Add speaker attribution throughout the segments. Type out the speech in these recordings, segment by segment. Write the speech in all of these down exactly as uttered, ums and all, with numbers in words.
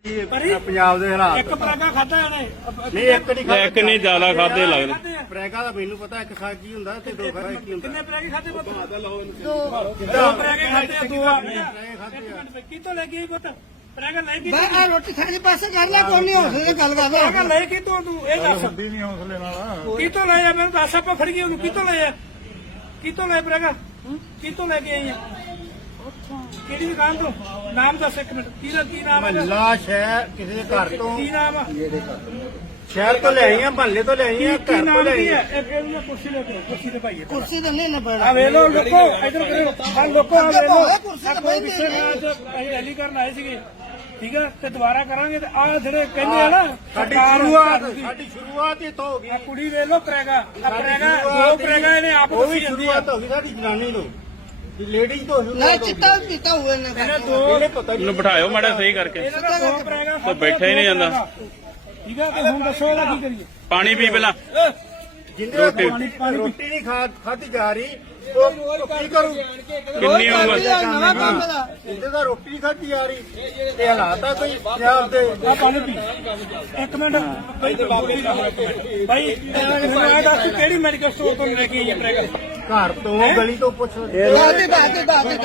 Speaker 1: ਪੰਜਾਬ ਦੇ ਹਾਲਾਤ
Speaker 2: ਇੱਕ ਪ੍ਰੈਗਾ ਖਾਦਾ ਇਹਨੇ
Speaker 1: ਨਹੀਂ ਇੱਕ ਨਹੀਂ
Speaker 3: ਇੱਕ ਨਹੀਂ ਜ਼ਿਆਦਾ ਖਾਦੇ ਲੱਗਦੇ।
Speaker 1: ਪ੍ਰੈਗਾ ਦਾ ਮੈਨੂੰ ਪਤਾ ਇੱਕ ਖਾ ਕੀ ਹੁੰਦਾ ਤੇ ਦੋ ਖਾ ਕੀ ਹੁੰਦਾ।
Speaker 2: ਕਿੰਨੇ ਪ੍ਰੈਗੇ ਖਾਦੇ ਪੁੱਤ?
Speaker 1: ਦੋ
Speaker 2: ਦੋ ਪ੍ਰੈਗੇ ਖਾਦੇ ਆ ਦੋ ਆ ਕੀ ਤੋਂ ਲੈ ਗਈ ਪੁੱਤ? ਪ੍ਰੈਗਾ ਲੈ ਗਈ
Speaker 4: ਆ ਰੋਟੀ ਖਾਣੇ ਪਾਸੇ ਕਰ ਲੈ ਕੋਈ ਨਹੀਂ ਹੌਸਲੇ ਗੱਲ ਕਰਦਾ
Speaker 2: ਪ੍ਰੈਗਾ ਲੈ ਕੀ ਤੋਂ ਤੂੰ ਇਹ ਦੱਸ
Speaker 1: ਸੱਦੀ ਨਹੀਂ ਹੌਸਲੇ ਨਾਲ
Speaker 2: ਕੀ ਤੋਂ ਲੈ ਆ ਮੈਨੂੰ ਦੱਸ ਆਪਾਂ ਫੜ ਗਏ ਉਹਨੂੰ ਕੀ ਤੋਂ ਲੈ ਆ ਕੀ ਤੋਂ ਲੈ ਪ੍ਰੈਗਾ ਕੀ ਤੋਂ ਲੈ ਕੇ ਆਈ ਆ ਕਿਹੜੀ ਦੁਕਾਨ ਤੋਂ? ਨਾਮ ਦੱਸ ਇੱਕ ਮਿੰਟ ਕੀ ਕੀ ਨਾਮ ਹੈ?
Speaker 1: ਮਹੱਲਾ ਸ਼ਹਿਰ ਕਿਸੇ ਦੇ ਘਰ ਤੋਂ
Speaker 2: ਕੀ ਨਾਮ ਆ?
Speaker 1: ਸ਼ਹਿਰ ਤੋਂ ਲੈ ਆਈਆਂ ਮਹੱਲੇ ਤੋਂ ਲੈ ਆਈਆਂ
Speaker 2: ਕੀ
Speaker 1: ਘਰ ਤੋਂ
Speaker 2: ਨਾਮ
Speaker 1: ਲੈ
Speaker 2: ਕੀ
Speaker 1: ਆਈਆਂ।
Speaker 2: ਹੈ? ਇਹ ਇਹਨੂੰ ਕੁਰਸੀ ਲੈ ਕੇ ਕੁਰਸੀ ਤੇ ਪਾਈਏ
Speaker 4: ਕੁਰਸੀ ਤੇ ਨਹੀਂ ਨਾ
Speaker 2: ਆ
Speaker 4: ਬੈਠਾ
Speaker 2: ਵੇ ਲੋ ਲੋਕੋ ਇਧਰ ਕਰੋ ਆ ਲੋਕੋ ਆ ਵੇ ਲੋ
Speaker 4: ਕੁਰਸੀ ਤੇ
Speaker 2: ਕੋਈ
Speaker 4: ਬਹਿ
Speaker 2: ਪਿੱਛੇ ਰਾਤ ਅਸੀਂ ਰੈਲੀ ਕਰਨ ਆਏ ਸੀਗੇ ਠੀਕ ਆ ਤੇ ਦੁਬਾਰਾ ਕਰਾਂਗੇ ਤੇ ਆ ਜਿਹੜੇ ਕਹਿੰਦੇ ਆ ਨਾ
Speaker 1: ਸਾਡੀ
Speaker 2: ਸਰਕਾਰ
Speaker 1: ਸ਼ੁਰੂਆਤ
Speaker 2: ਦੀ
Speaker 1: ਸਾਡੀ ਸ਼ੁਰੂਆਤ ਇੱਥੋਂ ਹੋ ਗਈ।
Speaker 2: ਆ ਕੁੜੀ ਵੇ ਲੋ ਪ੍ਰੈਗਾ ਆ ਪ੍ਰੈਗਾ
Speaker 1: ਸ਼ੁਰੂਆਤ
Speaker 2: ਦੋ ਪ੍ਰੈਗਾ ਇਹਨੇ ਆਪ
Speaker 1: ਉਹ ਵੀ
Speaker 2: ਦੱਸੀ ਜਾਂਦੀ ਆ
Speaker 1: ਸ਼ੁਰੂਆਤ ਹੋ ਗਈ ਸਾਡੀ ਜਨਾਨੀ ਤੋਂ ਲੇਡੀਜ਼ ਤੋਂ
Speaker 4: ਨਾ
Speaker 1: ਸ਼ੁਰੂਆਤ ਹੋ ਗਈ।
Speaker 4: ਚਿੱਟਾ ਪੀਤਾ ਹੋਏ ਨੇ
Speaker 2: ਇਹਨੇ ਦੋ
Speaker 1: ਇਹਨੇ ਪਤਾ ਨਹੀਂ
Speaker 3: ਇਹਨੂੰ ਬਿਠਾਇਓ ਮਾੜਾ ਸਹੀ ਕਰਕੇ।
Speaker 2: ਇਹਨਾਂ ਦਾ ਦੋ ਪ੍ਰੈਗਾ
Speaker 3: ਕੋਈ ਬੈਠਾ ਹੀ ਨਹੀਂ ਜਾਂਦਾ।
Speaker 2: ਠੀਕ ਆ ਤੇ ਹੁਣ ਦੱਸੋ ਇਹਦਾ ਕੀ ਕਰੀਏ?
Speaker 3: ਪਾਣੀ ਪੀ ਪਹਿਲਾਂ।
Speaker 1: ਜਿੰਦੇ
Speaker 3: ਰੋਟੀ-
Speaker 1: ਰੋਟੀ ਰੋਟੀ ਨਹੀਂ ਖਾ ਖਾਧੀ ਜਾ ਰਹੀ ਉਹ ਕੀ ਕਰੂ?
Speaker 3: ਕਿੰਨੀ ਉਮਰ?
Speaker 4: ਨਵਾਂ ਕੰਮ ਦਾ
Speaker 1: ਜਿੰਦੇ ਦਾ ਰੋਟੀ ਨਹੀਂ ਖਾਧੀ ਜਾ ਰਹੀ ਇਹ ਹਾਲਾਤ ਆ ਕੋਈ ਪੰਜਾਬ ਦੇ।
Speaker 2: ਆ ਪਾਣੀ ਪੀ ਇੱਕ ਮਿੰਟ ਬਾਈ ਤੇ ਬਾਬੇ ਦਾ ਬਾਈ ਮੈਨੂੰ ਇਹ ਦੱਸ ਤੂੰ ਕਿਹੜੀ ਮੈਡੀਕਲ ਸਟੋਰ ਤੋਂ ਲੈ ਕੇ ਆਈ ਹੈ ਪ੍ਰੈਗਾ?
Speaker 1: ਘਰ ਤੋਂ ਗਲੀ ਤੋਂ ਪੁੱਛ
Speaker 4: ਬਾਤੀ ਬਾਤੀ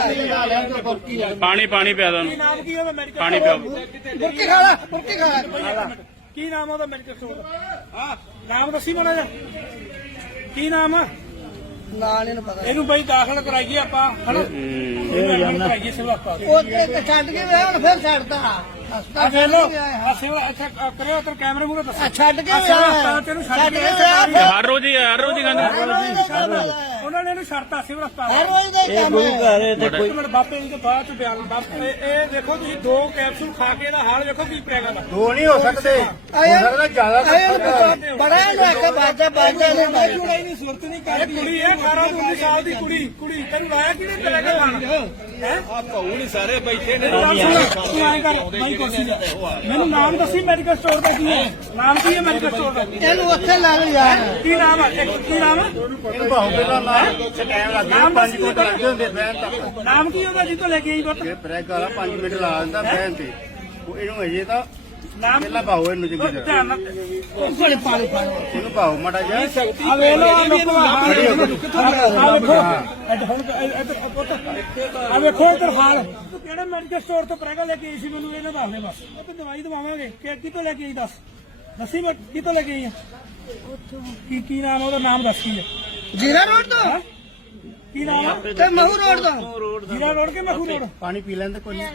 Speaker 4: ਬਾਤੀ
Speaker 3: ਪਾਣੀ ਪਾਣੀ ਪਿਆ ਦੋ
Speaker 2: ਕੀ ਨਾਮ ਕੀ ਉਹਦਾ ਮੈਡੀਕਲ
Speaker 3: ਪਾਣੀ ਪਿਆਓ।
Speaker 4: ਮੁਰਕੀ ਖਾ ਲੈ ਮੁਰਕੀ ਖਾ ਲੈ
Speaker 2: ਕੀ ਨਾਮ ਉਹਦਾ ਮੈਡੀਕਲ ਸਟੋਰ ਦਾ? ਹਾਂ ਨਾਮ ਦੱਸੀ ਮਾੜਾ ਜਿਹਾ ਕੀ ਨਾਮ ਆ?
Speaker 4: ਨਾਲ ਇਹਨੂੰ ਪਤਾ
Speaker 2: ਇਹਨੂੰ ਬਈ ਦਾਖਲ ਕਰਾਈਏ ਆਪਾਂ ਹਨਾ ਇਹਨੂੰ ਕਰਾਈਏ ਸਿਵਲ ਹਸਪਤਾਲ
Speaker 4: ਉਹ ਤੇ ਛੱਡ ਕੇ ਗਿਆ ਹੁਣ ਫਿਰ ਛੱਡਦਾ
Speaker 2: ਆ
Speaker 4: ਹਸਪਤਾਲ
Speaker 2: ਦੇ ਲੋ
Speaker 4: ਛੱਡ ਕੇ ਗਿਆ
Speaker 2: ਆ ਸਿਵਲ ਅੱਛਾ ਕਰਿਓ ਤੇ ਕੈਮਰੇ ਮੂਹਰੇ ਦੱਸੋ
Speaker 4: ਛੱਡ ਕੇ
Speaker 2: ਆ ਸਿਵਲ
Speaker 4: ਗਿਆ
Speaker 2: ਹਸਪਤਾਲ ਤੈਨੂੰ ਛੱਡ
Speaker 4: ਛੱਡ
Speaker 2: ਕੇ
Speaker 4: ਕੇ
Speaker 2: ਗਿਆ
Speaker 4: ਗਿਆ
Speaker 3: ਹਰ ਰੋਜ਼ ਹੀ ਹਰ ਰੋਜ਼ ਹੀ ਕਹਿੰਦੇ।
Speaker 2: ਉਹਨਾਂ ਨੇ ਇਹਨੂੰ ਛੱਡਤਾ ਸਿਵਲ
Speaker 4: ਹਰ
Speaker 2: ਹਸਪਤਾਲ
Speaker 4: ਰੋਜ਼ ਦਾ ਹੀ ਕੰਮ ਹੈ
Speaker 2: ਇੱਕ ਮਿੰਟ ਬਾਪੇ ਜੀ ਤੋਂ ਬਾਅਦ ਚ ਬਿਆਨ ਬਾਪੇ ਇਹ ਦੇਖੋ ਤੁਸੀਂ ਦੋ ਕੈਪਸੂਲ ਖਾ ਕੇ ਇਹਦਾ ਹਾਲ ਵੇਖੋ ਕੀ ਪ੍ਰੈਗਾ ਦਾ
Speaker 1: ਦੋ ਨਹੀਂ ਹੋ ਸਕਦੇ ਹੋ ਸਕਦਾ ਜ਼ਿਆਦਾ
Speaker 4: ਆਏ ਬੜਾ ਇਹਨੂੰ ਆਖਿਆ ਬਾਜਾ ਬਾਜਾ ਨੇ ਬਾਜੂ
Speaker 2: ਕੁੜੀ ਨਹੀਂ ਸੁਰਤ ਨਹੀਂ ਕਰਦੀ ਕੁੜੀ ਇਹ ਅਠਾਰਾਂ ਤੋਂ ਉੱਨੀ ਸਾਲ ਦੀ ਕੁੜੀ ਕੁੜੀ ਤੈਨੂੰ ਲਾਇਆ ਕਿਹਨੇ ਪ੍ਰੈਗਾ ਖਾਣਾ ਹੈ
Speaker 5: ਆ ਭਾਊ ਨਹੀਂ ਸਾਰੇ ਬੈਠੇ ਨੇ।
Speaker 2: ਤੂੰ ਐਂ ਕਰ ਬਾਈ ਕੁਰਸੀ ਲੈ ਮੈਨੂੰ ਨਾਮ ਦੱਸੀ ਮੈਡੀਕਲ ਸਟੋਰ ਦਾ ਕੀ ਹੈ ਨਾਮ ਕੀ ਹੈ ਮੈਡੀਕਲ ਸਟੋਰ ਦਾ
Speaker 4: ਇਹਨੂੰ ਉੱਥੇ ਲਾ ਲਿਆ ਯਾਰ
Speaker 2: ਕੀ ਨਾਮ ਹੈ ਇੱਕ ਕੀ ਨਾਮ ਹੈ
Speaker 1: ਇਹਨੂੰ ਭਾਉ ਪਹਿਲਾਂ ਨਾ ਟਾਈਮ ਲੱਗ ਗਿਆ ਪੰਜ ਮਿੰਟ ਲੱਗਦੇ ਹੁੰਦੇ ਬਹਿਣ ਤੱਕ।
Speaker 2: ਨਾਮ ਕੀ ਉਹਦਾ ਜੀ ਤੋਂ ਲੈ ਕੇ ਆਈ ਪੁੱਤ
Speaker 1: ਇਹ ਬ੍ਰੇਕ ਵਾਲਾ ਪੰਜ ਮਿੰਟ ਲਾ ਦਿੰਦਾ ਬਹਿਣ ਤੇ ਉਹ ਇਹਨੂੰ ਅਜੇ ਤਾਂ
Speaker 2: ਨਾਮ
Speaker 1: ਪਹਿਲਾਂ ਭਾਉ ਇਹਨੂੰ ਚੰਗੀ ਤਰ੍ਹਾਂ
Speaker 2: ਧਿਆਨ ਨਾਲ
Speaker 4: ਕੋਲੇ ਪਾਣੀ ਪਾਣੀ
Speaker 1: ਇਹਨੂੰ ਭਾਉ ਮਾੜਾ ਜਿਹਾ
Speaker 2: ਆ ਵੇ ਲੋ ਆ ਲੋਕੋ ਆ ਵੇਖੋ ਇੱਧਰ ਹੁਣ ਇੱਧਰ ਪੁੱਤ ਆ ਵੇਖੋ ਇੱਧਰ ਹਾਲ ਤੂੰ ਕਿਹੜੇ ਮੈਡੀਕਲ ਸਟੋਰ ਤੋਂ ਪ੍ਰੈਗਾ ਲੈ ਕੇ ਆਈ ਸੀ ਮੈਨੂੰ ਇਹਨੇ ਦੱਸ ਦੇ ਬਸ ਉਹ ਤੇ ਦਵਾਈ ਦਵਾਵਾਂਗੇ ਕਿ ਕਿਤੋਂ ਲੈ ਕੇ ਆਈ ਦੱਸ ਦੱਸੀ ਮੈਂ ਕਿਤੋਂ ਲੈ ਕੇ ਆਈ ਆ ਕੀ ਕੀ ਨਾਮ ਉਹਦਾ ਨਾਮ ਦੱਸ ਕੀ ਹੈ
Speaker 4: ਜੀਰਾ ਰੋਡ ਤੋਂ
Speaker 2: ਕੀ ਨਾਮ ਹੈ
Speaker 4: ਤੇ ਮਹੂ ਰੋਡ ਤੋਂ
Speaker 2: ਜੀਰਾ ਰੋਡ ਕੇ ਮਖੂ ਰੋਡ
Speaker 1: ਪਾਣੀ ਪੀ ਲੈਂਦੇ ਕੋਈ ਨਹੀਂ।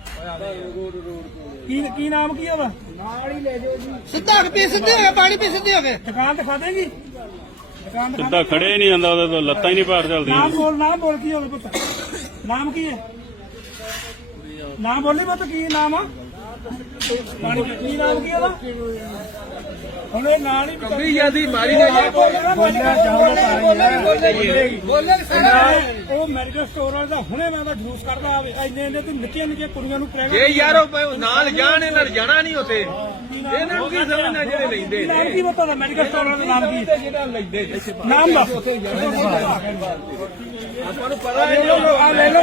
Speaker 2: ਕੀ ਕੀ ਨਾਮ ਕੀ ਉਹਦਾ
Speaker 4: ਸਿੱਧਾ ਹੋ ਕੇ ਪੀ ਸਿੱਧੇ ਹੋ ਕੇ ਪਾਣੀ ਪੀ ਸਿੱਧੇ ਹੋ ਕੇ
Speaker 2: ਦੁਕਾਨ ਤੇ ਖਾ ਦੇਗੀ ਦੁਕਾਨ ਤੇ
Speaker 3: ਸਿੱਧਾ ਖੜੇ ਹੀ ਨਹੀਂ ਜਾਂਦਾ ਉਹਦੇ ਤੋਂ ਲੱਤਾਂ ਹੀ ਨਹੀਂ ਪਾਰ ਚੱਲਦੀਆਂ।
Speaker 2: ਨਾਮ ਬੋਲ ਨਾਮ ਬੋਲ ਕੀ ਹੋਵੇ ਪੁੱਤ ਨਾਮ ਕੀ ਹੈ ਨਾਮ ਬੋਲੀ ਪੁੱਤ ਕੀ ਨਾਮ ਆ ਪਾਣੀ ਪੀ- ਕੀ ਨਾਮ ਕੀ ਉਹਦਾ ਹੁਣ ਇਹ ਨਾਲ ਹੀ
Speaker 5: ਕੰਬੀ ਜਾਂਦੀ ਮਾਰੀ ਨਾ ਜਾ।
Speaker 2: ਬੋਲਿਆ
Speaker 4: ਬੋਲੇ
Speaker 2: ਉਹ ਮੈਡੀਕਲ ਸਟੋਰ ਵਾਲਾ ਤਾਂ ਹੁਣੇ ਮੈਂ ਤਾਂ ਜੂਸ ਕਰਦਾ ਆਵੇ ਇੰਨੇ ਇੰਨੇ ਤੇ ਨਿੱਕੀਆਂ ਨਿੱਕੀਆਂ ਕੁੜੀਆਂ ਨੂੰ ਪ੍ਰੈਗਨ
Speaker 5: ਜੇ ਯਾਰ ਉਹ ਨਾਲ ਜਾਣ ਇਹਨਾਂ ਨੇ ਜਾਣਾ ਨਹੀਂ ਉੱਥੇ। ਇਹਨਾਂ ਨੂੰ ਕੀ ਸਮਝਣਾ ਜਿਹੜੇ ਲੈਂਦੇ
Speaker 2: ਨਾਮ
Speaker 5: ਨੇ।
Speaker 2: ਕੀ ਪਤਾ ਮੈਡੀਕਲ ਸਟੋਰ ਵਾਲਾ ਦਾ ਨਾਮ ਕੀ ਹੈ?
Speaker 5: ਜਿਹੜਾ ਲੈਂਦੇ ਨੇ।
Speaker 2: ਨਾਮ ਦੱਸ
Speaker 5: ਆਪਾਂ ਨੂੰ ਪਤਾ
Speaker 2: ਆ ਲੈ ਲਓ ਆ ਲੈ ਲਓ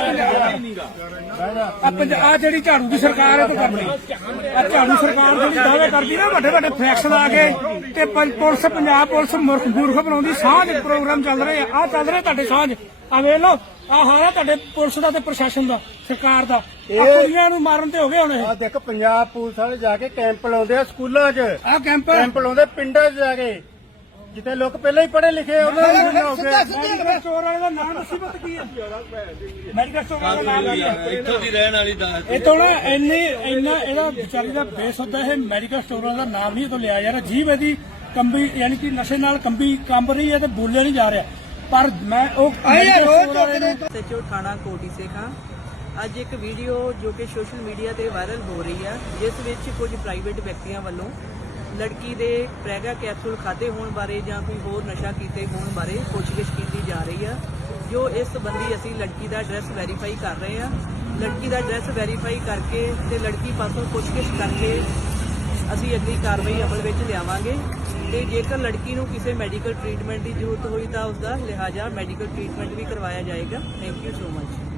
Speaker 2: ਆ ਪੰਜਾਬ ਆ ਜਿਹੜੀ ਝਾੜੂ ਦੀ ਸਰਕਾਰ ਹੈ ਤੂੰ ਕਰਨੀ ਆ ਝਾੜੂ ਸਰਕਾਰ ਜਿਹੜੀ ਦਾਅਵੇ ਕਰਦੀ ਨਾ ਵੱਡੇ ਵੱਡੇ ਫੈਕਸ ਲਾ ਕੇ ਤੇ ਪੰ- ਪੁਲਿਸ ਪੰਜਾਬ ਪੁਲਿਸ ਮੁਰਖ ਮੂਰਖ ਬਣਾਉਂਦੀ ਸਾਂਝ ਪ੍ਰੋਗਰਾਮ ਚੱਲ ਰਹੇ ਆ ਆ ਚੱਲ ਰਹੇ ਤੁਹਾਡੇ ਸਾਂਝ ਆ ਵੇਖ ਲਓ ਆ ਹਾਰਾ ਤੁਹਾਡੇ ਪੁਲਿਸ ਦਾ ਤੇ ਪ੍ਰਸ਼ਾਸਨ ਦਾ ਸਰਕਾਰ ਦਾ ਆ ਕੁੜੀਆਂ ਨੂੰ ਮਾਰਨ ਤੇ ਹੋ ਗਏ ਹੁਣ ਇਹ
Speaker 1: ਆ ਦੇਖ ਪੰਜਾਬ ਪੁਲਿਸ ਵਾਲੇ ਜਾ ਕੇ ਕੈਂਪ ਲਾਉਂਦੇ ਆ ਸਕੂਲਾਂ 'ਚ
Speaker 2: ਆ ਕੈਂਪ
Speaker 1: ਕੈਂਪ ਲਾਉਂਦੇ ਪਿੰਡਾਂ 'ਚ ਜਾ ਕੇ ਜਿੱਥੇ ਲੋਕ ਪਹਿਲਾਂ ਹੀ ਪੜ੍ਹੇ ਲਿਖੇ ਉਹਨਾਂ ਨੂੰ ਹੋ ਗਏ।
Speaker 2: ਮੈਡੀਕਲ ਸਟੋਰ ਵਾਲੇ ਦਾ ਨਾਮ ਦੱਸੀ ਪਤ ਕੀ ਹੈ ਮੈਡੀਕਲ ਸਟੋਰ ਵਾਲਾ ਨਾਮ ਕੀ ਹੈ
Speaker 5: ਇੱਥੋਂ ਦੀ ਰਹਿਣ ਵਾਲੀ ਦਾ
Speaker 2: ਇਹ ਤੋਂ ਨਾ ਇੰਨੇ ਇੰਨਾ ਇਹਦਾ ਵਿਚਾਰੀ ਦਾ ਬੇਸ ਹੁੰਦਾ ਇਹ ਮੈਡੀਕਲ ਸਟੋਰਾਂ ਦਾ ਨਾਮ ਨਹੀਂ ਇਹ ਤੋਂ ਲਿਆ ਯਾਰ ਜੀਵ ਇਹਦੀ ਕੰਬੀ ਯਾਨੀ ਕਿ ਨਸ਼ੇ ਨਾਲ ਕੰਬੀ ਕੰਬ ਰਹੀ ਹੈ ਤੇ ਬੋਲਿਆ ਨਹੀਂ ਜਾ ਰਿਹਾ ਪਰ ਮੈਂ ਉਹ
Speaker 6: ਸਚੋ ਥਾਣਾ ਕੋਟੀ ਸੇਖਾਂ ਅੱਜ ਇੱਕ ਵੀਡੀਓ ਜੋ ਕਿ ਸੋਸ਼ਲ ਮੀਡੀਆ ਤੇ ਵਾਇਰਲ ਹੋ ਰਹੀ ਹੈ ਜਿਸ ਵਿੱਚ ਕੁਝ ਪ੍ਰਾਈਵੇਟ ਵਿਅਕਤੀਆਂ ਵੱਲੋਂ ਲੜਕੀ ਦੇ ਪ੍ਰੈਗਾ ਕੈਪਸੂਲ ਖਾਦੇ ਹੋਣ ਬਾਰੇ ਜਾਂ ਕੋਈ ਹੋਰ ਨਸ਼ਾ ਕੀਤੇ ਹੋਣ ਬਾਰੇ ਪੁੱਛਗਿੱਛ ਕੀਤੀ ਜਾ ਰਹੀ ਹੈ ਜੋ ਇਸ ਸੰਬੰਧੀ ਅਸੀਂ ਲੜਕੀ ਦਾ ਐਡਰੈਸ ਵੈਰੀਫਾਈ ਕਰ ਰਹੇ ਹਾਂ ਲੜਕੀ ਦਾ ਐਡਰੈਸ ਵੈਰੀਫਾਈ ਕਰਕੇ ਤੇ ਲੜਕੀ ਪਾਸੋਂ ਪੁੱਛਗਿੱਛ ਕਰਕੇ ਅਸੀਂ ਅਗਲੀ ਕਾਰਵਾਈ ਅਮਲ ਵਿੱਚ ਲਿਆਵਾਂਗੇ ਤੇ ਜੇਕਰ ਲੜਕੀ ਨੂੰ ਕਿਸੇ ਮੈਡੀਕਲ ਟ੍ਰੀਟਮੈਂਟ ਦੀ ਜ਼ਰੂਰਤ ਹੋਈ ਤਾਂ ਉਸ ਦਾ ਲਿਹਾਜ਼ਾ ਮੈਡੀਕਲ ਟ੍ਰੀਟਮੈਂਟ ਵੀ ਕਰਵਾਇਆ ਜਾਏਗਾ ਥੈਂਕ ਯੂ ਸੋ ਮਚ।